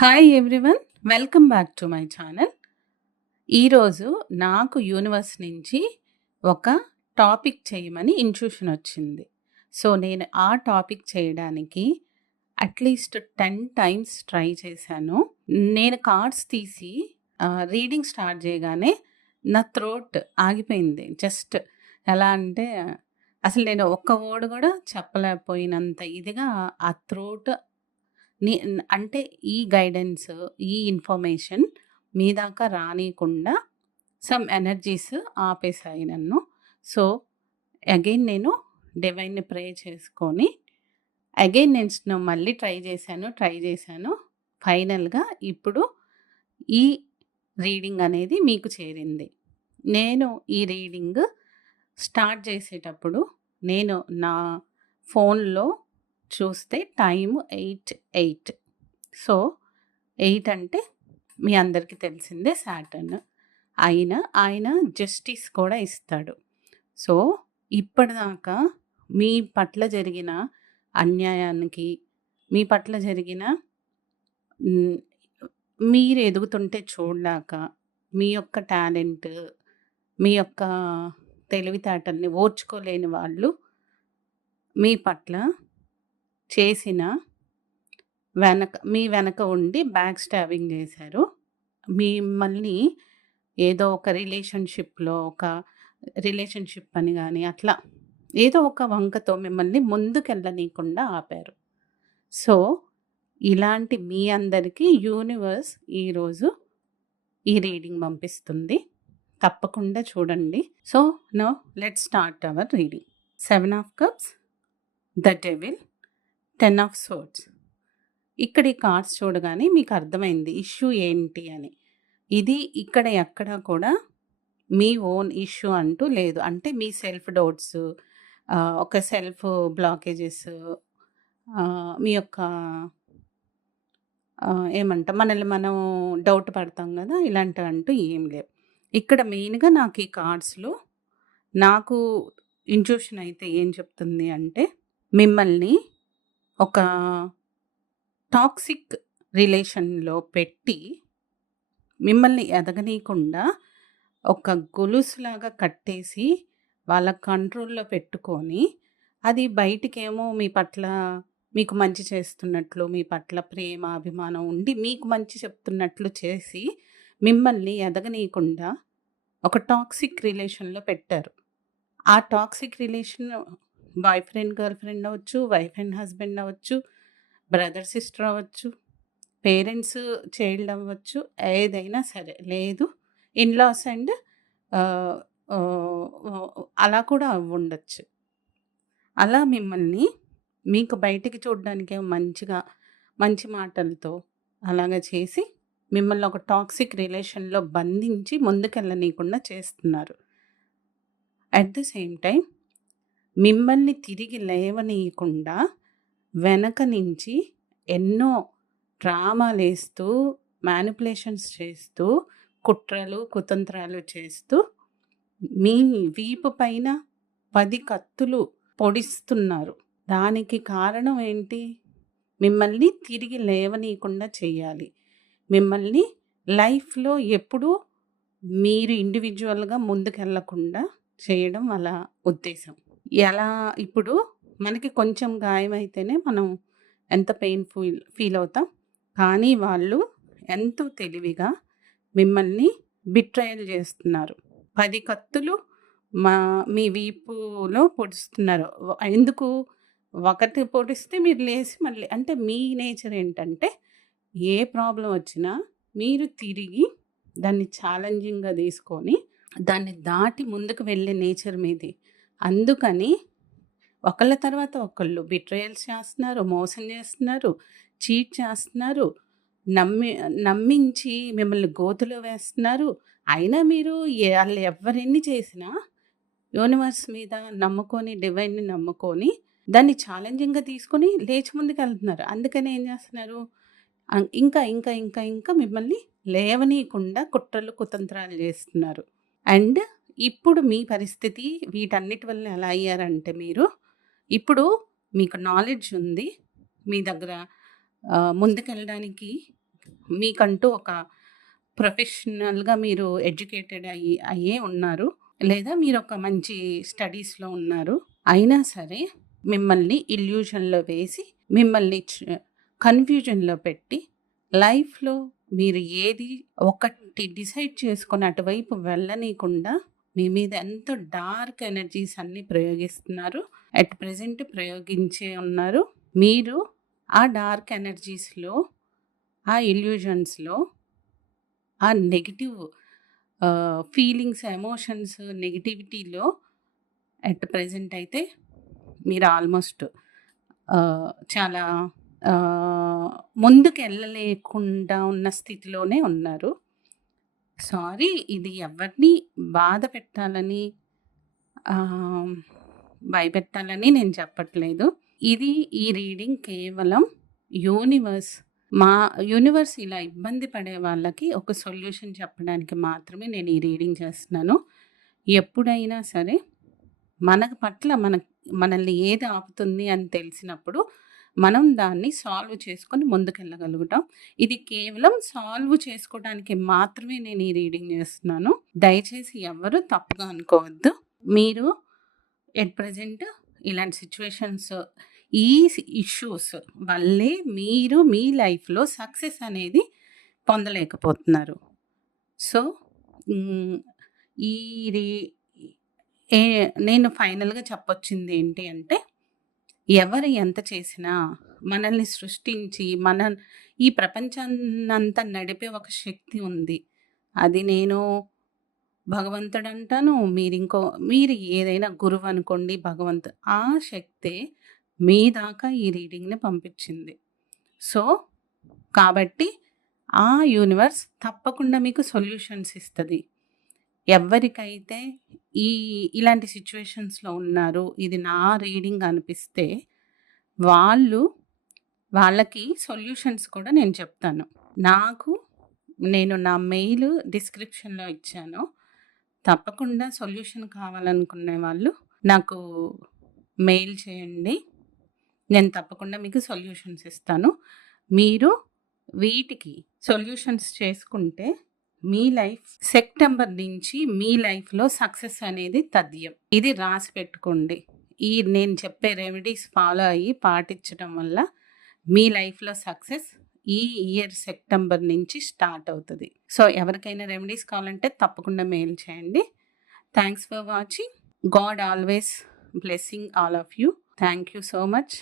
Hi everyone, welcome back to my channel. ఈరోజు నాకు universe నుంచి ఒక టాపిక్ చేయమని ఇన్‌ట్యూషన్ వచ్చింది. సో, నేను ఆ టాపిక్ చేయడానికి అట్‌లీస్ట్ 10 టైమ్స్ ట్రై చేశాను. నేను కార్డ్స్ తీసి రీడింగ్ స్టార్ట్ చేయగానే నా థ్రోట్ ఆగిపోయింది. జస్ట్ ఎలా అంటే అసలు నేను ఒక్క వర్డ్ కూడా చెప్పలేకపోయినంత ఇదిగా ఆ థ్రోట్ అంటే ఈ గైడెన్స్, ఈ ఇన్ఫర్మేషన్ మీ దాకా రానీయకుండా సమ్ ఎనర్జీస్ ఆపేసాయి నన్ను. సో, అగైన్ నేను డివైన్‌ని ప్రే చేసుకొని అగైన్ నేను మళ్ళీ ట్రై చేశాను. ఫైనల్‌గా ఇప్పుడు ఈ రీడింగ్ అనేది మీకు చేరింది. నేను ఈ రీడింగ్ స్టార్ట్ చేసేటప్పుడు నేను నా ఫోన్‌లో చూస్తే టైము 8:08. సో, 8 అంటే మీ అందరికీ తెలిసిందే సాటర్న్. ఆయన జస్టిస్ కూడా ఇస్తాడు. సో, ఇప్పటిదాకా మీ పట్ల జరిగిన అన్యాయానికి, మీ పట్ల జరిగిన హ్మ్, మీరు ఎదుగుతుంటే చూడలేక, మీ యొక్క టాలెంట్, మీ యొక్క తెలివితేటల్ని ఓర్చుకోలేని వాళ్ళు మీ పట్ల చేసిన మీ వెనక ఉండి బ్యాక్ స్టాబింగ్ చేశారు. మిమ్మల్ని ఏదో ఒక రిలేషన్‌షిప్ అని గాని అట్లా ఏదో ఒక వంకతో మిమ్మల్ని ముందుకెళ్ళనీయకుండా ఆపారు. సో, ఇలాంటి మీ అందరికీ యూనివర్స్ ఈరోజు ఈ రీడింగ్ పంపిస్తుంది. తప్పకుండా చూడండి. So, now let's start our reading. 7 of cups, the devil, 10 of swords. ఇక్కడ ఈ కార్డ్స్ చూడగానే మీకు అర్థమైంది ఇష్యూ ఏంటి అని. ఇది ఇక్కడ ఎక్కడ కూడా మీ ఓన్ ఇష్యూ అంటూ లేదు. అంటే మీ సెల్ఫ్ డౌట్స్, ఒక సెల్ఫ్ బ్లాకేజెస్, మీ యొక్క ఏమంటాం, మనల్ని మనం డౌట్ పడతాం కదా, ఇలాంటివంటూ ఏం లేవు. ఇక్కడ మెయిన్‌గా నాకు ఈ కార్డ్స్‌లో నాకు ఇంట్యూషన్ అయితే ఏం చెప్తుంది అంటే, మిమ్మల్ని ఒక టాక్సిక్ రిలేషన్‌లో పెట్టి, మిమ్మల్ని ఎదగనీయకుండా ఒక గొలుసులాగా కట్టేసి, వాళ్ళ కంట్రోల్‌లో పెట్టుకొని, అది బయటికేమో మీ పట్ల మీకు మంచి చేస్తున్నట్లు, మీ పట్ల ప్రేమ, అభిమానం ఉండి మీకు మంచి చెప్తున్నట్లు చేసి, మిమ్మల్ని ఎదగనీయకుండా ఒక టాక్సిక్ రిలేషన్‌లో పెట్టారు. ఆ toxic relation boy friend, girl friend అవ్వచ్చు, వైఫ్ అండ్ హస్బెండ్ అవ్వచ్చు, బ్రదర్ సిస్టర్ అవ్వచ్చు, పేరెంట్స్ చైల్డ్ అవ్వచ్చు, ఏదైనా సరే. లేదు, ఇన్‌లాస్ అండ్ ఆహ్, అలా కూడా అవ్వుండొచ్చు. అలా మిమ్మల్ని మీకు బయటికి చూడ్డానికేమో మంచి మాటలతో అలాగా చేసి, మిమ్మల్ని ఒక టాక్సిక్ రిలేషన్‌లో బంధించి ముందుకెళ్ళనీయకుండా చేస్తున్నారు. అట్ ద సేమ్ టైమ్ మిమ్మల్ని తిరిగి లేవనీయకుండా వెనక నుంచి ఎన్నో డ్రామాలేస్తూ, మ్యానిపులేషన్స్ చేస్తూ, కుట్రలు, కుతంత్రాలు చేస్తూ, మీ వీపు పైన 10 కత్తులు పొడిస్తున్నారు. దానికి కారణం ఏంటి? మిమ్మల్ని తిరిగి లేవనీయకుండా చేయాలి. మిమ్మల్ని లైఫ్‌లో ఎప్పుడూ మీరు ఇండివిడ్యువల్‌గా ముందుకెళ్ళకుండా చేయడం వాళ్ళ ఉద్దేశం. ఎలా ఇప్పుడు మనకి కొంచెం గాయమైతేనే మనం ఎంత ఫీల్ అవుతాం. కానీ వాళ్ళు ఎంతో తెలివిగా మిమ్మల్ని బిట్రేయల్ చేస్తున్నారు. 10 కత్తులు మీ వీపులో పొడుస్తున్నారు. ఎందుకు? ఒకటి పొడిస్తే మీరు లేసి మళ్ళీ, అంటే మీ నేచర్ ఏంటంటే, ఏ ప్రాబ్లమ్ వచ్చినా మీరు తిరిగి దాన్ని ఛాలెంజింగ్‌గా తీసుకొని, దాన్ని దాటి ముందుకు వెళ్ళే నేచర్ మీది. అందుకని ఒకళ్ళ తర్వాత ఒకళ్ళు బిట్రేయల్స్ చేస్తున్నారు, మోసం చేస్తున్నారు, చీట్ చేస్తున్నారు, నమ్మించి మిమ్మల్ని గోతిలో వేస్తున్నారు. అయినా మీరు ఆళ్ళు ఎవ్వరెన్ని చేసినా యూనివర్స్ మీద నమ్ముకొని, డివైన్‌ని నమ్ముకొని, దాన్ని ఛాలెంజింగ్‌గా తీసుకొని లేచి ముందుకెళ్తున్నారు. అందుకని ఏం చేస్తున్నారు? ఇంకా మిమ్మల్ని లేవనీయకుండా కుట్రలు, కుతంత్రాలు చేస్తున్నారు. అండ్ ఇప్పుడు మీ పరిస్థితి వీటన్నిటి వల్ల ఎలా అయ్యారంటే, ఇప్పుడు మీకు నాలెడ్జ్ ఉంది. మీ దగ్గర ముందుకెళ్ళడానికి మీకంటూ ఒక ప్రొఫెషనల్‌గా మీరు ఎడ్యుకేటెడ్ అయ్యే ఉన్నారు. లేదా మీరొక మంచి స్టడీస్‌లో ఉన్నారు. అయినా సరే మిమ్మల్ని ఇల్యూషన్‌లో వేసి, మిమ్మల్ని కన్‌ఫ్యూజన్‌లో పెట్టి, లైఫ్‌లో మీరు ఏది ఒకటి డిసైడ్ చేసుకొని అటువైపు వెళ్ళనీయకుండా మీ మీద ఎంతో డార్క్ ఎనర్జీస్ అన్నీ ప్రయోగిస్తున్నారు. అట్ ప్రెజెంట్ ప్రయోగించే ఉన్నారు. మీరు ఆ డార్క్ ఎనర్జీస్‌లో, ఆ ఇల్యూజన్స్‌లో, ఆ నెగెటివ్ ఫీలింగ్స్, ఎమోషన్స్, నెగటివిటీలో అట్ ప్రెజెంట్ అయితే మీరు ఆల్మోస్ట్ చాలా ముందుకెళ్ళలేకుండా ఉన్న స్థితిలోనే ఉన్నారు. సారీ, ఇది ఎవరిని బాధ పెట్టాలని, ఆహ్, భయపెట్టాలని నేను చెప్పట్లేదు. ఇది ఈ రీడింగ్ కేవలం యూనివర్స్ యూనివర్స్ ఇలా ఇబ్బంది పడే వాళ్ళకి ఒక సొల్యూషన్ చెప్పడానికి మాత్రమే నేను ఈ రీడింగ్ చేస్తున్నాను. ఎప్పుడైనా సరే మన పట్ల మనల్ని ఏది ఆపుతుంది అని తెలిసినప్పుడు మనం దాన్ని సాల్వ్ చేసుకొని ముందుకెళ్ళగలుగుతాం. ఇది కేవలం సాల్వ్ చేసుకోవడానికి మాత్రమే నేను ఈ రీడింగ్ చేస్తున్నాను. దయచేసి ఎవ్వరు తప్పుగా అనుకోవద్దు. మీరు ఎట్ ప్రెజెంట్ ఇలాంటి సిట్యుయేషన్స్, ఈ ఇష్యూస్ వల్లే మీరు మీ లైఫ్‌లో సక్సెస్ అనేది పొందలేకపోతున్నారు. సో, ఈ రీ ఏ నేను ఫైనల్‌గా చెప్పొచ్చింది ఏంటి అంటే, ఎవరు ఎంత చేసినా మనల్ని సృష్టించి ఈ ప్రపంచాన్నంతా నడిపే ఒక శక్తి ఉంది. అది నేను భగవంతుడంటాను, మీరు ఏదైనా గురువు అనుకోండి, ఆ శక్తే మీ దాకా ఈ రీడింగ్‌ని పంపించింది. సో, కాబట్టి ఆ యూనివర్స్ తప్పకుండా మీకు సొల్యూషన్స్ ఇస్తది. ఎవ్వరికైతే ఇలాంటి సిట్యుయేషన్స్‌లో ఉన్నారు, ఇది నా రీడింగ్ అనిపిస్తే వాళ్ళకి సొల్యూషన్స్ కూడా నేను చెప్తాను. నేను నా మెయిల్ డిస్క్రిప్షన్‌లో ఇచ్చాను. తప్పకుండా సొల్యూషన్ కావాలనుకునే వాళ్ళు నాకు మెయిల్ చేయండి. నేను తప్పకుండా మీకు సొల్యూషన్స్ ఇస్తాను. మీరు వీటికి సొల్యూషన్స్ చేసుకుంటే మీ లైఫ్ సెప్టెంబర్ నుంచి మీ లైఫ్‌లో సక్సెస్ అనేది తథ్యం. ఇది రాసి పెట్టుకోండి. నేను చెప్పే రెమెడీస్ ఫాలో అయ్యి పాటించడం వల్ల మీ లైఫ్‌లో సక్సెస్ ఈ ఇయర్ సెప్టెంబర్ నుంచి స్టార్ట్ అవుతది. సో, ఎవరికైనా రెమెడీస్ కావాలంటే తప్పకుండా మెయిల్ చేయండి. Thanks for watching. God always blessing all of you. Thank you so much.